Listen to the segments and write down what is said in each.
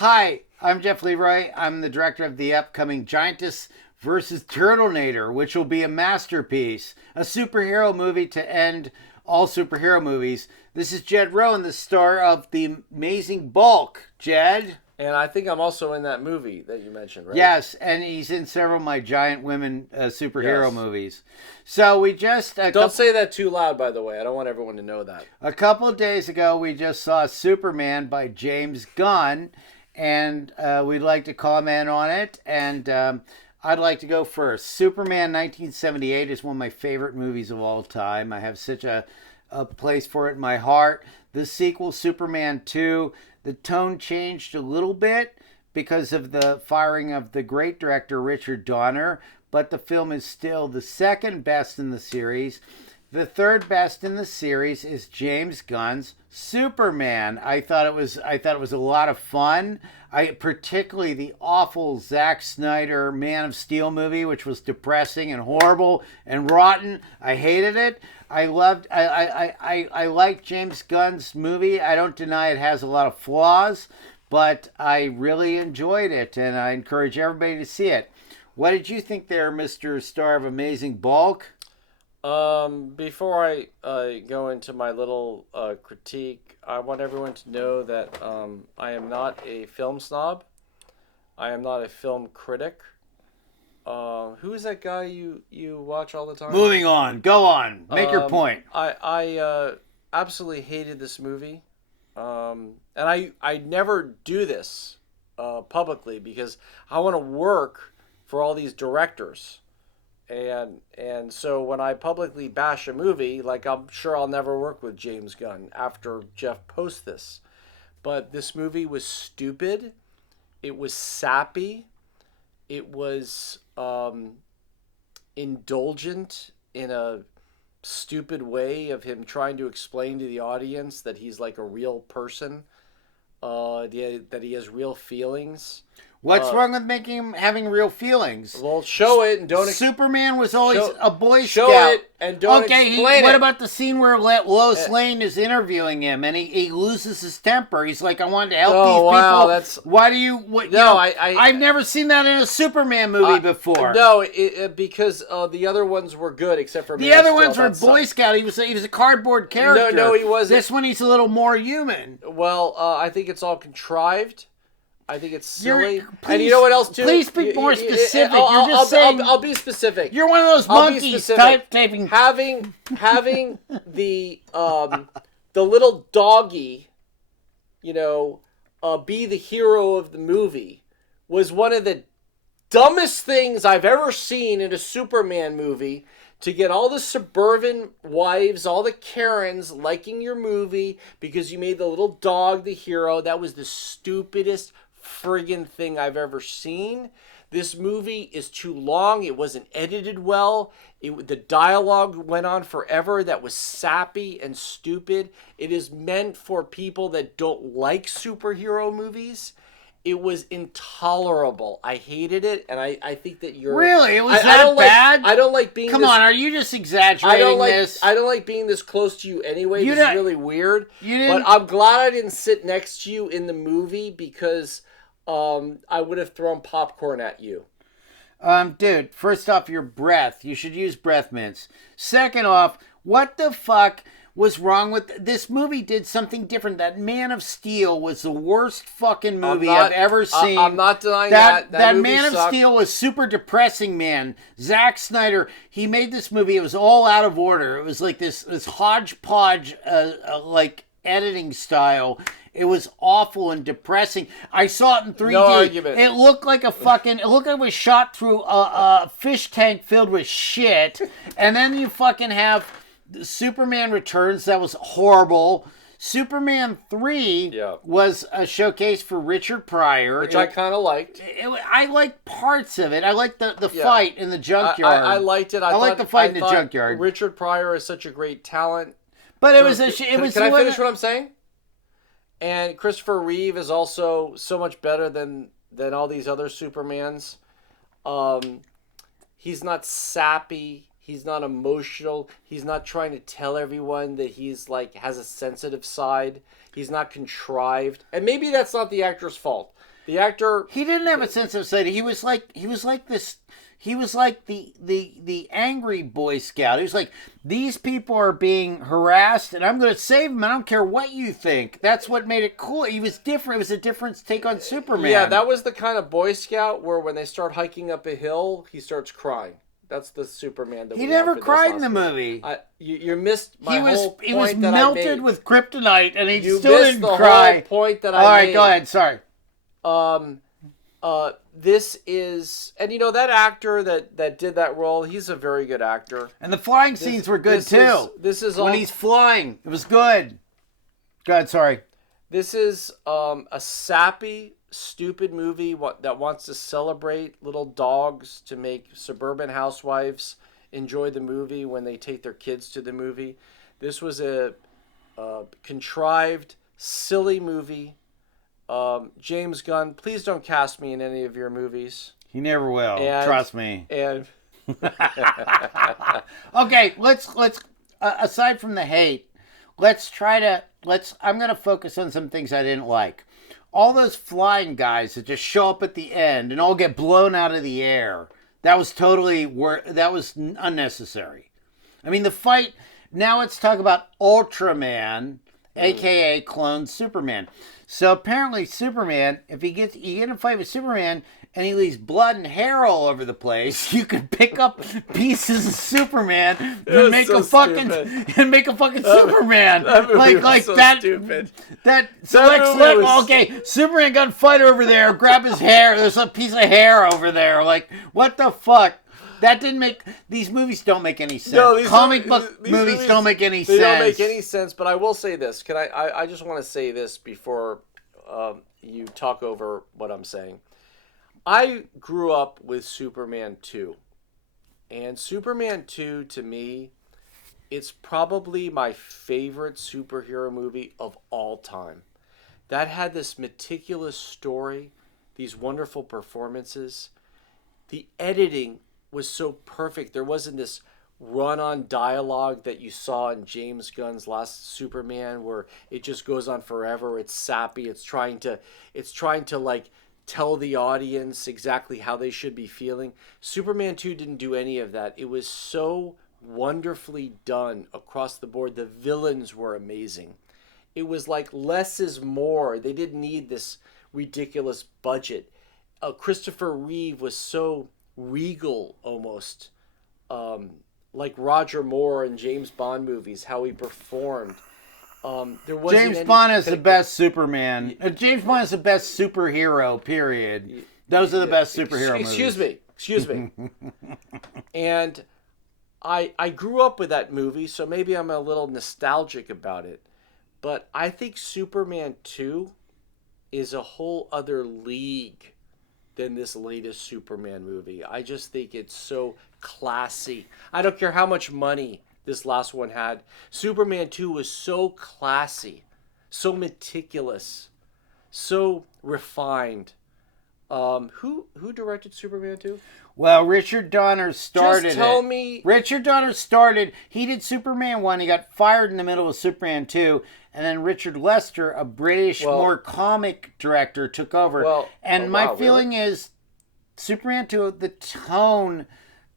Hi, I'm Jeff Leroy. I'm the director of the upcoming Giantess versus Turtlenator, which will be a masterpiece, a superhero movie to end all superhero movies. This is Jed Rowen, the star of The Amazing Bulk. Jed? And I think I'm also in that movie that you mentioned, right? Yes, and he's in several of my giant women superhero Yes. movies. So we just Don't say that too loud, by the way. I don't want everyone to know that. a couple of days ago we just saw Superman by James Gunn, and we'd like to comment on it. And I'd like to go first. Superman 1978 is one of my favorite movies of all time. I have such a place for it in my heart. The sequel, Superman 2, the tone changed a little bit because of the firing of the great director Richard Donner, but the film is still the second best in the series. The third best in the series is James Gunn's Superman. I thought it was a lot of fun. I particularly the awful Zack Snyder Man of Steel movie, which was depressing and horrible and rotten. I hated it. I like James Gunn's movie. I don't deny it has a lot of flaws, but I really enjoyed it, and I encourage everybody to see it. What did you think there, Mr. Star of Amazing Bulk? Before I go into my little critique, I want everyone to know that I am not a film snob. I am not a film critic. Who is that guy you watch all the time? Moving on. Go on. Make your point. I absolutely hated this movie. And I never do this publicly because I want to work for all these directors. And so when I publicly bash a movie, like I'm sure I'll never work with James Gunn after Jeff posts this. But this movie was stupid. It was sappy. It was indulgent in a stupid way of him trying to explain to the audience that he's like a real person, that he has real feelings. What's wrong with making him having real feelings? Well, show it and don't. Superman was always a Boy Show Scout. it and don't explain it. What about the scene where Lois Lane is interviewing him and he loses his temper? He's like, "I wanted to help these people." Wow, that's why do you? What, no, you know, I've never seen that in a Superman movie before. No, because the other ones were good, except for the other ones were Boy Scout. He was a cardboard character. No, he wasn't. This one, he's a little more human. Well, I think it's all contrived. I think it's silly. Please, and you know what else too? Please be more specific. You're just saying. I'll be specific. You're one of those monkeys typing. Having the little doggy, be the hero of the movie was one of the dumbest things I've ever seen in a Superman movie. To get all the suburban wives, all the Karens liking your movie because you made the little dog the hero, that was the stupidest friggin' thing I've ever seen. This movie is too long. It wasn't edited well. The dialogue went on forever. That was sappy and stupid. It is meant for people that don't like superhero movies. It was intolerable. I hated it, and I think that you're... Really? It was that bad? I don't like being Come on, are you just exaggerating this? I don't like being this close to you anyway. This is really weird. But I'm glad I didn't sit next to you in the movie because I would have thrown popcorn at you. Dude, first off, your breath. You should use breath mints. Second off, what the fuck was wrong with this movie? Did something different. That Man of Steel was the worst fucking movie I've ever seen. I'm not denying that. That Man of Steel was super depressing, man. Zack Snyder, he made this movie. It was all out of order. It was like this hodgepodge, like editing style. It was awful and depressing. I saw it in 3D. No argument. It looked like it was shot through a fish tank filled with shit. And then you fucking have Superman Returns. That was horrible. Superman 3 was a showcase for Richard Pryor. Which I kind of liked. I liked parts of it. I liked the fight in the junkyard. I liked it. I liked the fight in the junkyard. Richard Pryor is such a great talent. But Can I finish what I'm saying? And Christopher Reeve is also so much better than all these other Supermans. He's not sappy. He's not emotional. He's not trying to tell everyone that he's like has a sensitive side. He's not contrived. And maybe that's not the actor's fault. The actor, he didn't have a sense of society. He was like this. He was like the angry Boy Scout. He was like, these people are being harassed, and I'm going to save them. I don't care what you think. That's what made it cool. He was different. It was a different take on Superman. Yeah, that was the kind of Boy Scout where when they start hiking up a hill, he starts crying. That's the Superman that he never cried in the movie. You missed my whole point. He was that melted I made. with kryptonite, and he You still missed didn't the cry. whole point that I All right, made. go ahead. Sorry. This is, and that actor that did that role, he's a very good actor. And the flying scenes were good too. This is when he's flying. It was good. Go ahead. Sorry. This is a sappy, stupid movie that wants to celebrate little dogs to make suburban housewives enjoy the movie when they take their kids to the movie. This was a contrived, silly movie. James Gunn, please don't cast me in any of your movies. He never will. Trust me. And okay, let's aside from the hate, I'm going to focus on some things I didn't like. All those flying guys that just show up at the end and all get blown out of the air. That was unnecessary. I mean, the fight, now let's talk about Ultraman, aka clone Superman. So apparently Superman, if you get in a fight with Superman and he leaves blood and hair all over the place, you can pick up pieces of Superman and make a fucking Superman. Like so that. Stupid. Okay, Superman got a fight over there, grab his hair, there's a piece of hair over there. Like, what the fuck? That didn't make... These movies don't make any sense. No, these movies don't make any sense. They don't make any sense, but I will say this. I just want to say this before you talk over what I'm saying. I grew up with Superman 2. And Superman 2, to me, it's probably my favorite superhero movie of all time. That had this meticulous story, these wonderful performances. The editing was so perfect. There wasn't this run-on dialogue that you saw in James Gunn's last Superman where it just goes on forever. It's sappy. It's trying to like tell the audience exactly how they should be feeling. Superman 2 didn't do any of that. It was so wonderfully done across the board. The villains were amazing. It was like less is more. They didn't need this ridiculous budget. Christopher Reeve was so regal almost, like Roger Moore in James Bond movies, how he performed. James Bond is the best Superman. James Bond is the best superhero, period. Those are the best superhero movies. Excuse me. And I grew up with that movie, so maybe I'm a little nostalgic about it. But I think Superman 2 is a whole other league than this latest Superman movie. I just think it's so classy. I don't care how much money this last one had. Superman 2 was so classy, so meticulous, so refined. Who directed Superman 2? Well, Richard Donner started Just tell me. Richard Donner started. He did Superman 1. He got fired in the middle of Superman 2. And then Richard Lester, a British, more comic director, took over. My feeling is Superman 2, the tone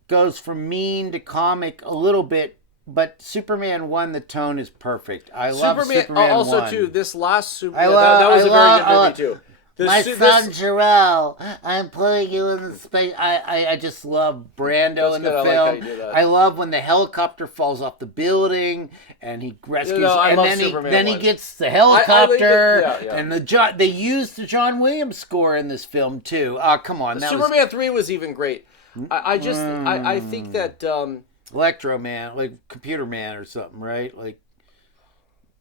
goes from mean to comic a little bit. But Superman 1, the tone is perfect. I love Superman 1. Also, too, this last Superman, that was a very good movie, too. My son Jarrell, I'm putting you in the space. I just love Brando in the film. I love when the helicopter falls off the building and he rescues. Then he gets the helicopter. And they used the John Williams score in this film too. Come on, Superman 3 was even great. I think that Electro Man, like Computer Man or something, right? Like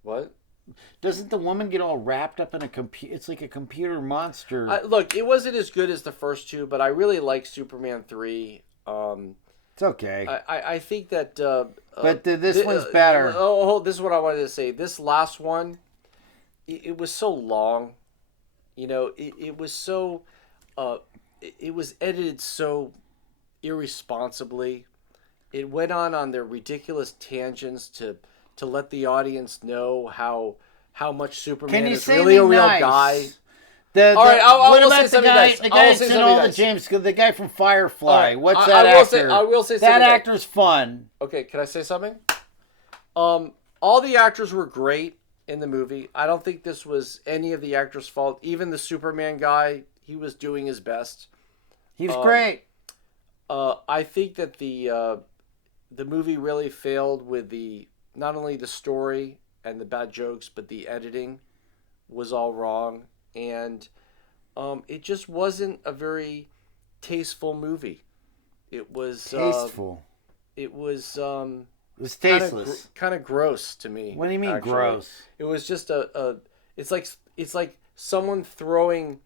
what? Doesn't the woman get all wrapped up in a computer? It's like a computer monster. Look, it wasn't as good as the first two, but I really like Superman 3. It's okay. I think that... but this one's better. This is what I wanted to say. This last one, it was so long. It was so... it was edited so irresponsibly. It went on their ridiculous tangents to let the audience know how much Superman is really a real guy. All right, I what will about say the something guy? nice. The I guy will say that's in something all the nice. the guy from Firefly. All right, What's that actor? I will say that something nice. actor's fun. Okay, can I say something? All the actors were great in the movie. I don't think this was any of the actors' fault. Even the Superman guy, he was doing his best. He was great. I think that the movie really failed with not only the story and the bad jokes, but the editing was all wrong, and it just wasn't a very tasteful movie. It was Tasteful. It was It was tasteless. Kind of gross to me. What do you mean actually. gross? It was just it's like someone throwing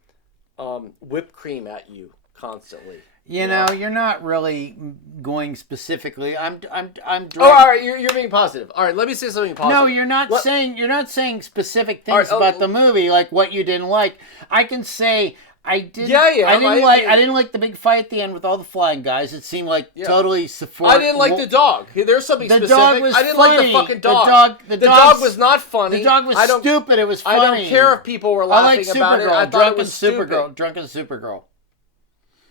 whipped cream at you constantly. You know, you're not really going specifically. I'm direct. Oh, all right, you're being positive. All right, let me say something positive. No, you're not saying specific things about the movie, like what you didn't like. I can say I didn't. Yeah. I didn't like the big fight at the end with all the flying guys. It seemed like totally support. I didn't like the dog. There's something the specific. Dog was I didn't funny. like the fucking dog. The dog was not funny. The dog was stupid. It was funny. I don't care if people were laughing about it. I thought it was stupid. Drunken Supergirl.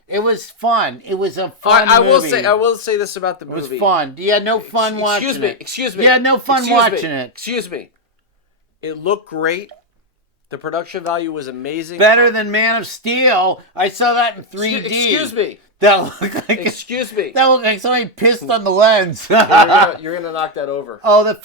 It was fun. It was a fun movie. I will say this about the movie. It was fun. You had no fun watching it. Excuse me. You had no fun watching it. Excuse me. It looked great. The production value was amazing. Better than Man of Steel. I saw that in 3D. Excuse me. That looked like Excuse me. That looked like somebody pissed on the lens. You're gonna knock that over. How about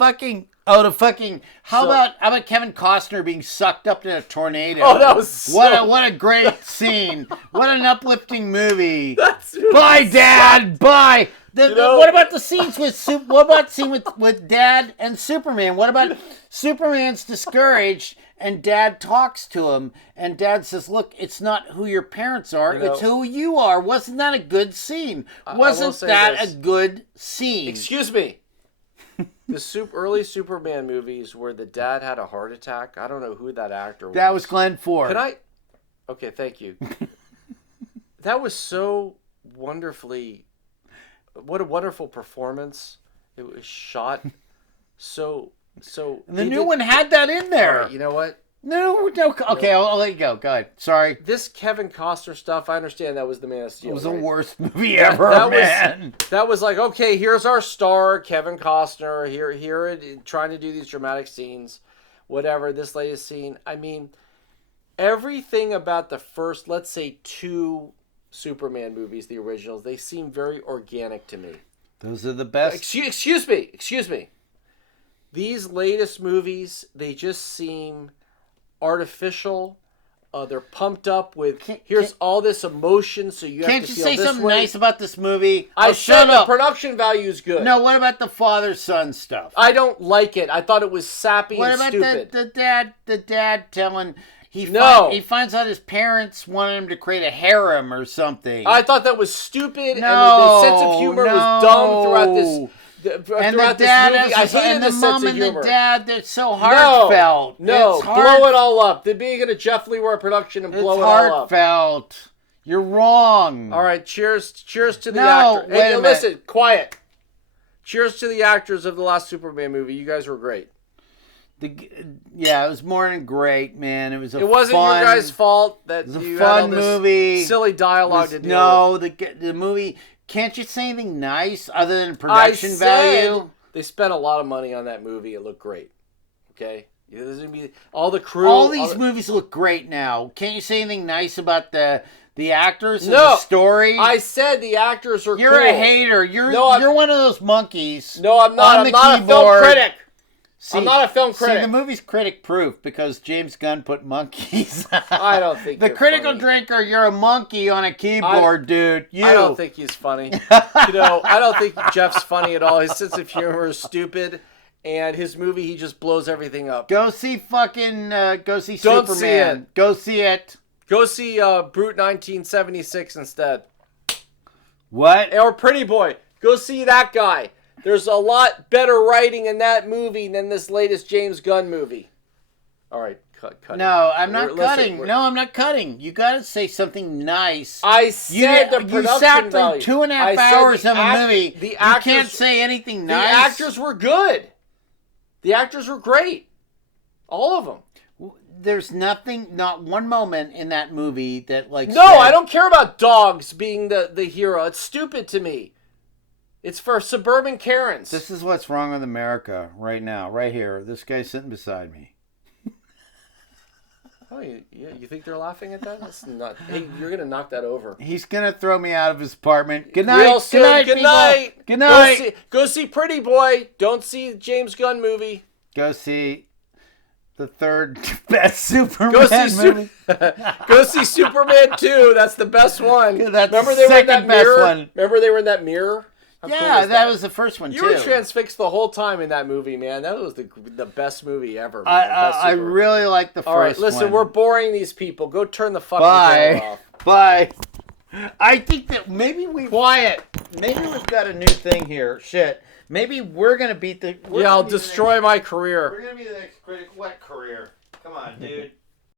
Kevin Costner being sucked up in a tornado? Oh, that was what a great scene. What an uplifting movie. Bye, Dad. Bye. What about the scenes with Dad and Superman? What about Superman's discouraged and Dad talks to him and Dad says, "Look, it's not who your parents are, it's who you are." Wasn't that a good scene? Wasn't that a good scene? Excuse me. The early Superman movies where the dad had a heart attack. I don't know who that actor was. That was Glenn Ford. Okay, thank you. That was so wonderfully. What a wonderful performance! It was shot so. The new one had that in there. All right, you know what? No. Okay, I'll let you go. Go ahead. Sorry. This Kevin Costner stuff, I understand that was the Man of Steel. It was the worst movie ever, man. That was like, okay, here's our star, Kevin Costner, here, trying to do these dramatic scenes, whatever. This latest scene, I mean, everything about the first, let's say, 2 Superman movies, the originals, they seem very organic to me. Those are the best. Excuse me. These latest movies, they just seem artificial. They're pumped up with here's all this emotion, so you have to feel this way. Can't you say something nice about this movie? I said the production value is good. No, what about the father-son stuff? I don't like it. I thought it was sappy and stupid. What about the dad telling he finds out his parents wanted him to create a harem or something? I thought that was stupid, and the sense of humor was dumb throughout this. Throughout this movie, I hated the sense of humor. And the dad, they're so heartfelt. No, blow it all up. They're being in a Jeff Leroy production and blow it all up. It's heartfelt. You're wrong. All right, cheers to the actor. Hey, listen, quiet. Cheers to the actors of the last Superman movie. You guys were great. It was more than great, man. It wasn't your guys' fault that you had all this movie. Silly dialogue to deal with. The movie. Can't you say anything nice other than production value? They spent a lot of money on that movie. It looked great. Okay? All the crew. All these movies look great now. Can't you say anything nice about the actors and the story? I said the actors are cool. You're a hater. You're one of those monkeys. No, I'm not. I'm not a film critic. I'm not a film critic. See, the movie's critic-proof because James Gunn put monkeys. I don't think the critical drinker. You're a monkey on a keyboard, dude. I don't think he's funny. I don't think Jeff's funny at all. His sense of humor is stupid, and his movie he just blows everything up. Go see Superman. Don't see it. Go see it. Go see Brute 1976 instead. What? Or Pretty Boy. Go see that guy. There's a lot better writing in that movie than this latest James Gunn movie. All right, cut. No, I'm not cutting. No, I'm not cutting. You got to say something nice. I said the production You sat value. through 2.5 hours of a movie. You can't say anything nice. The actors were good. The actors were great. All of them. there's nothing, not one moment in that movie that like. No, I don't care about dogs being the hero. It's stupid to me. It's for suburban Karens. This is what's wrong with America right now, right here. This guy's sitting beside me. Oh, you think they're laughing at that? That's not. Hey, you're gonna knock that over. He's gonna throw me out of his apartment. Good night. Real soon. Good night. Good night. Good night. Go see Pretty Boy. Don't see James Gunn movie. Go see the third best Superman movie. Go see Superman 2. That's the best one. That's Remember the they were in second that best mirror? one. Remember they were in that mirror? How cool Yeah, was that was the first one You too. were transfixed the whole time in that movie, man. That was the best movie ever. Man. I really like the first one. All right, listen, we're boring these people. Go turn the fucking Bye. camera off. Bye. I think that maybe Quiet. Maybe we've got a new thing here. Shit. Maybe we're gonna beat the. Yeah, I'll destroy my career. We're gonna be the next critic. What career? Come on, dude.